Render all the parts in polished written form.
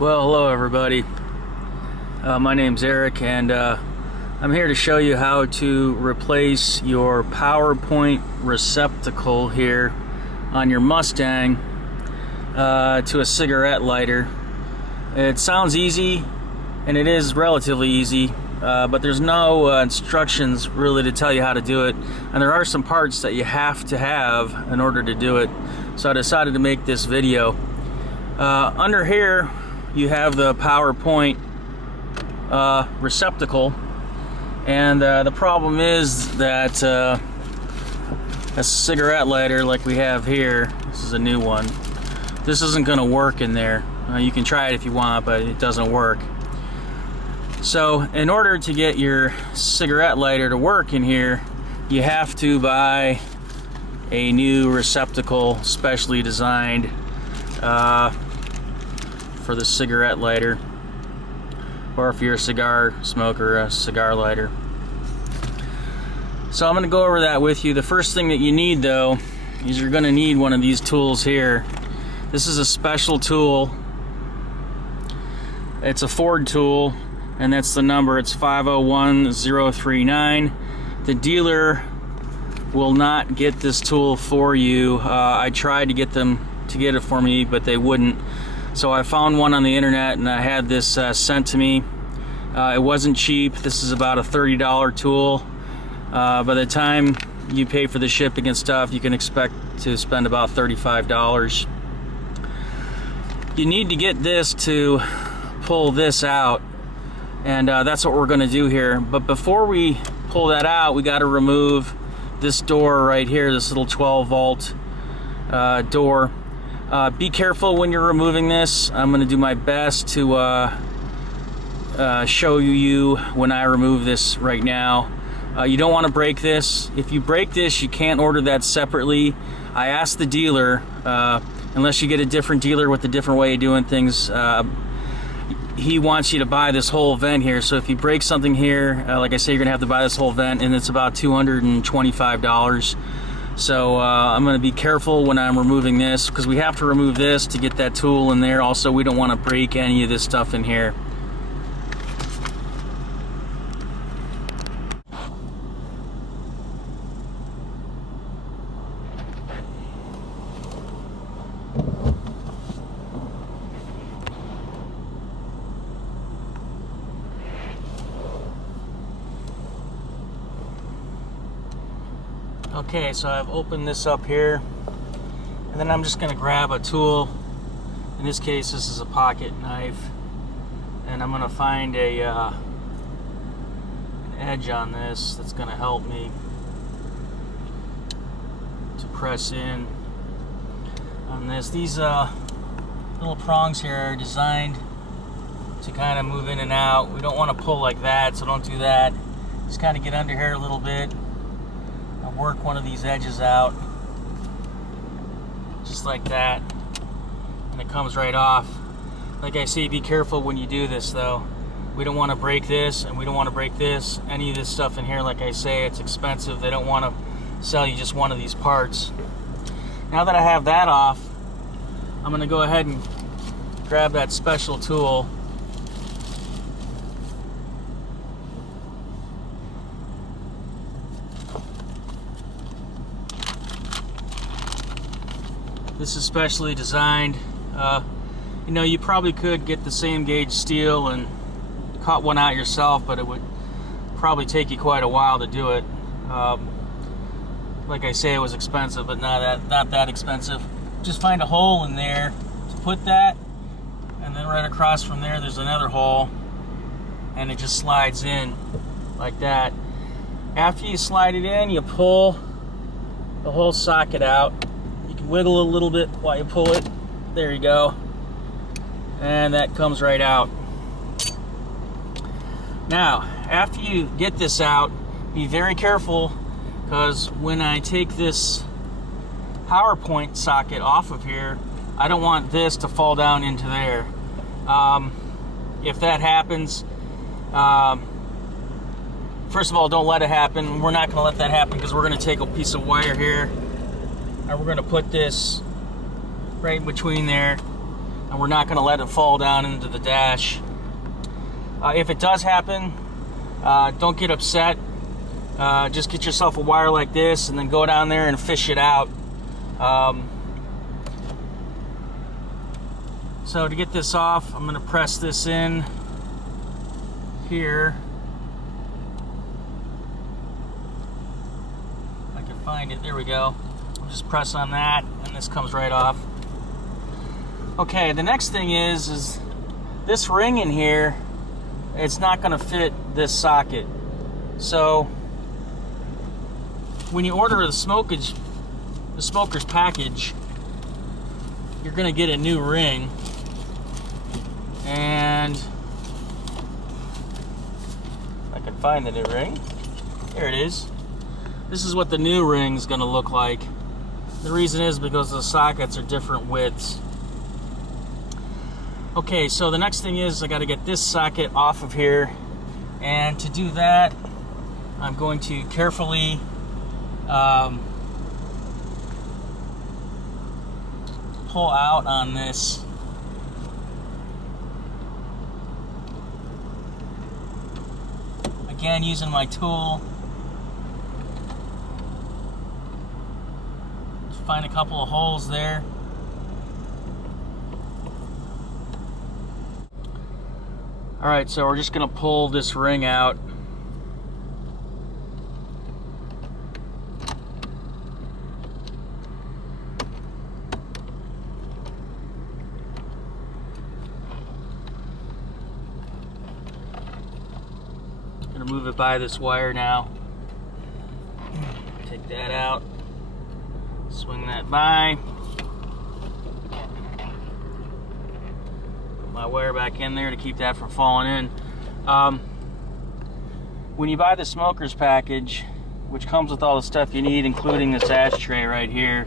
Well, hello everybody. My name's Eric, and I'm here to show you how to replace your PowerPoint receptacle here on your Mustang to a cigarette lighter. It sounds easy, and it is relatively easy, but there's no instructions really to tell you how to do it, and there are some parts that you have to have in order to do it. So I decided to make this video. Under here you have the PowerPoint receptacle, and the problem is that a cigarette lighter like we have here, this is a new one, this isn't going to work in there. You can try it if you want, but it doesn't work. So in order to get your cigarette lighter to work in here, you have to buy a new receptacle specially designed for the cigarette lighter, or if you're a cigar smoker, a cigar lighter. So I'm going to go over that with you. The first thing that you need, though, is you're going to need one of these tools here. This is a special tool. It's a Ford tool, and that's the number. It's 501039. The dealer will not get this tool for you. I tried to get them to get it for me, but they wouldn't. So I found one on the internet, and I had this sent to me. It wasn't cheap. This is about a $30 tool. By the time you pay for the shipping and stuff, you can expect to spend about $35. You need to get this to pull this out, and that's what we're going to do here. But before we pull that out, we got to remove this door right here, this little 12 volt door. Be careful when you're removing this. I'm going to do my best to show you when I remove this right now. You don't want to break this. If you break this, you can't order that separately. I asked the dealer, unless you get a different dealer with a different way of doing things, he wants you to buy this whole vent here. So if you break something here, like I say, you're going to have to buy this whole vent, and it's about $225. So I'm going to be careful when I'm removing this, because we have to remove this to get that tool in there. Also, we don't want to break any of this stuff in here. Okay, so I've opened this up here, and then I'm just going to grab a tool. In this case, this is a pocket knife, and I'm going to find an edge on this that's going to help me to press in on this. These little prongs here are designed to kind of move in and out. We don't want to pull like that, so don't do that. Just kind of get under here a little bit. Work one of these edges out just like that, and it comes right off. Like I say, be careful when you do this, though. We don't want to break this, and we don't want to break this. Any of this stuff in here, like I say, it's expensive. They don't want to sell you just one of these parts. Now that I have that off, I'm going to go ahead and grab that special tool. This is specially designed. You know, you probably could get the same gauge steel and cut one out yourself, but it would probably take you quite a while to do it. Like I say, it was expensive, but not that expensive. Just find a hole in there to put that, and then right across from there, there's another hole, and it just slides in like that. After you slide it in, you pull the whole socket out. Wiggle a little bit while you pull it. There you go. And that comes right out. Now, after you get this out, be very careful, because when I take this PowerPoint socket off of here, I don't want this to fall down into there. If that happens, first of all, don't let it happen. We're not going to let that happen, because we're going to take a piece of wire here, and we're going to put this right between there. and we're not going to let it fall down into the dash. If it does happen, don't get upset. Just get yourself a wire like this and then go down there and fish it out. So to get this off, I'm going to press this in here. If I can find it, there we go. I'll just press on that and this comes right off. Okay, the next thing is this ring in here, it's not going to fit this socket. So when you order the smoker's package, you're going to get a new ring. And I can find the new ring. There it is. This is what the new ring is going to look like. The reason is because the sockets are different widths. Okay, so the next thing is I got to get this socket off of here, and to do that I'm going to carefully pull out on this. Again, using my tool. Just find a couple of holes there. Alright, so we're just going to pull this ring out. Going to move it by this wire now. Take that out. Swing that by. My wire back in there to keep that from falling in. When you buy the smoker's package, which comes with all the stuff you need, including this ashtray right here,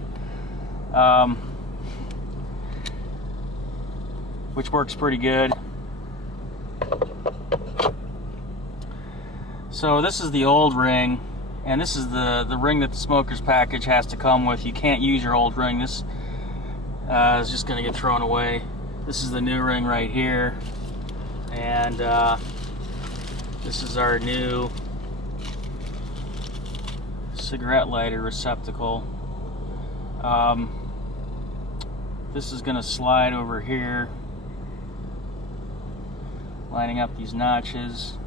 which works pretty good. So this is the old ring, and this is the ring that the smoker's package has to come with. You can't use your old ring. This is just going to get thrown away. This is the new ring right here, and this is our new cigarette lighter receptacle. This is going to slide over here, lining up these notches.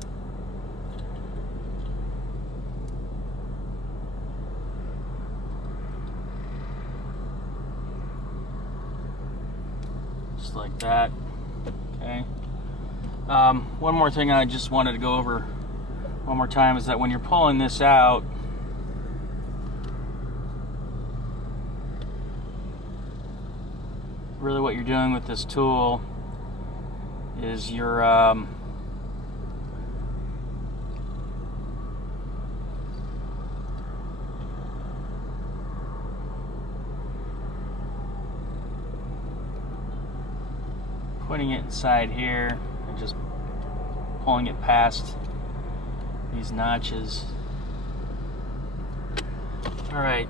Like that. Okay. One more thing I just wanted to go over one more time is that when you're pulling this out, really what you're doing with this tool is you're putting it inside here and just pulling it past these notches. Alright,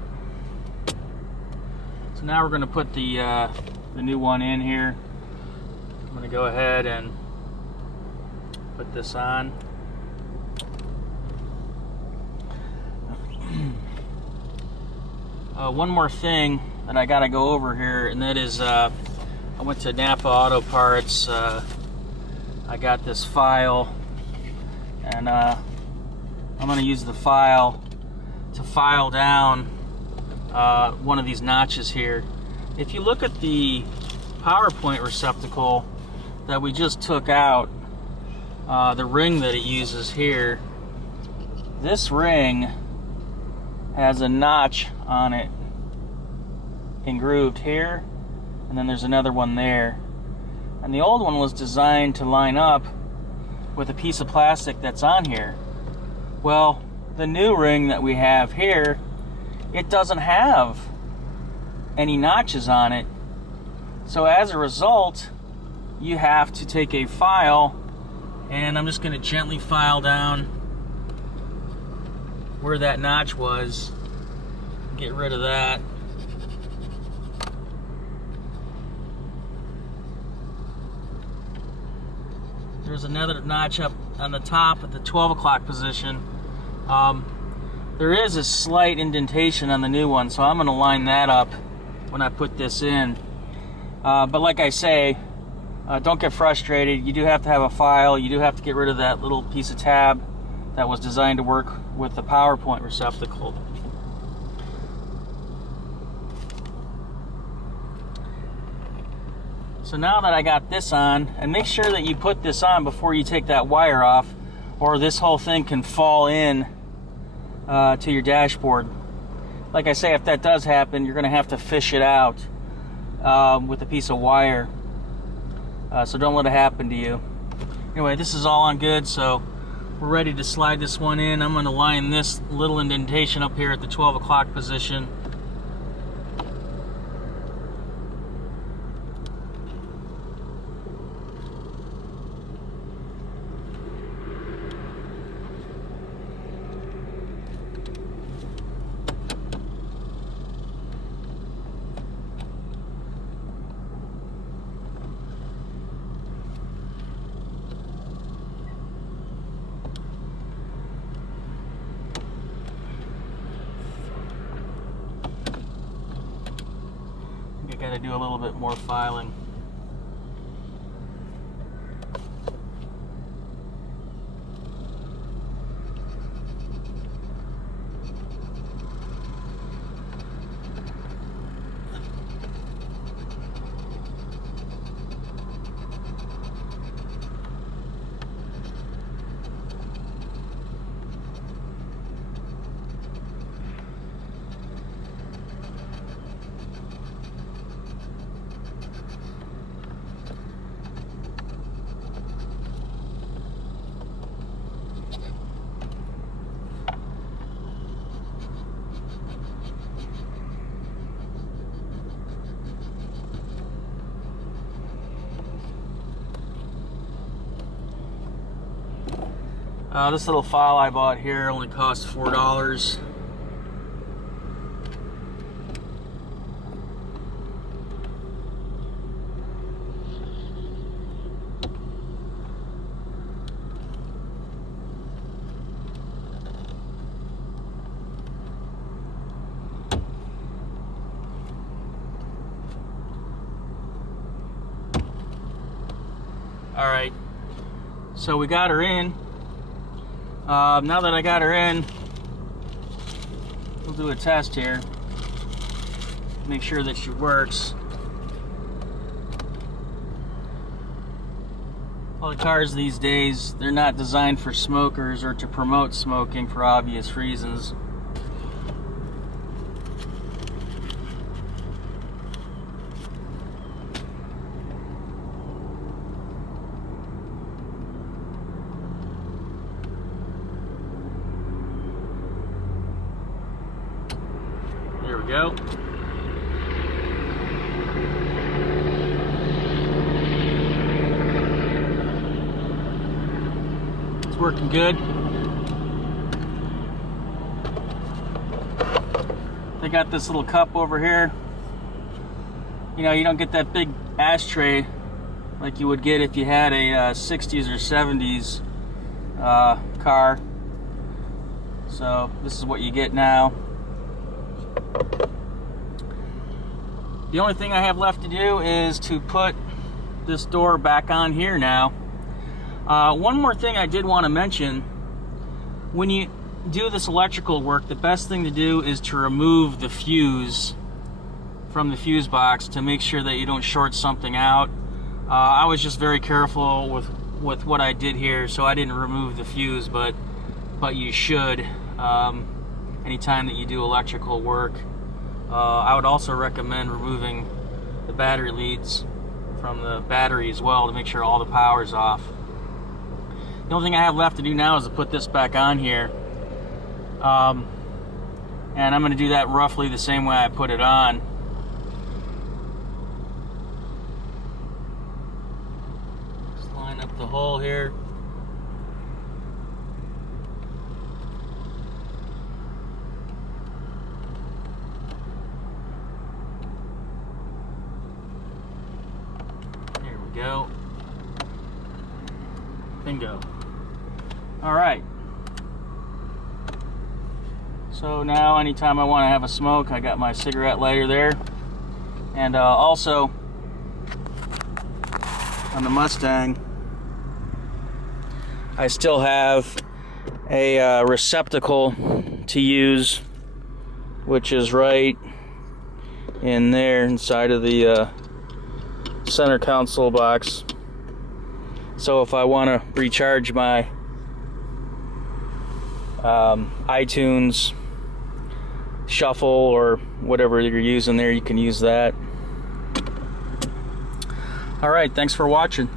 so now we're going to put the new one in here. I'm going to go ahead and put this on. One more thing that I got to go over here, and that is I went to Napa Auto Parts. I got this file, and I'm going to use the file to file down one of these notches here. If you look at the PowerPoint receptacle that we just took out, the ring that it uses here, this ring has a notch on it engrooved here, and then there's another one there. And the old one was designed to line up with a piece of plastic that's on here. Well, the new ring that we have here, it doesn't have any notches on it. So as a result, you have to take a file, and I'm just going to gently file down where that notch was. Get rid of that. There's another notch up on the top at the 12 o'clock position. There is a slight indentation on the new one, so I'm going to line that up when I put this in. But like I say, don't get frustrated. You do have to have a file. You do have to get rid of that little piece of tab that was designed to work with the PowerPoint receptacle. So now that I got this on, and make sure that you put this on before you take that wire off, or this whole thing can fall in to your dashboard. Like I say, if that does happen, you're going to have to fish it out with a piece of wire. So don't let it happen to you. Anyway, this is all on good, so we're ready to slide this one in. I'm going to line this little indentation up here at the 12 o'clock position. Got to do a little bit more filing. This little file I bought here only cost $4. Alright, so we got her in. Now that I got her in, we'll do a test here. Make sure that she works. All the cars these days, they're not designed for smokers or to promote smoking for obvious reasons. There we go. It's working good. They got this little cup over here. You know, you don't get that big ashtray like you would get if you had a 60s or 70s car. So this is what you get now. The only thing I have left to do is to put this door back on here now. One more thing I did want to mention. When you do this electrical work, the best thing to do is to remove the fuse from the fuse box to make sure that you don't short something out. I was just very careful with what I did here, so I didn't remove the fuse, but you should anytime that you do electrical work. I would also recommend removing the battery leads from the battery as well to make sure all the power is off. The only thing I have left to do now is to put this back on here. And I'm going to do that roughly the same way I put it on. Just line up the hole here. Go. Bingo. All right. So now anytime I want to have a smoke, I got my cigarette lighter there. And also on the Mustang, I still have a receptacle to use, which is right in there inside of the center console box. So if I want to recharge my iTunes Shuffle or whatever you're using there, you can use that. All right, thanks for watching.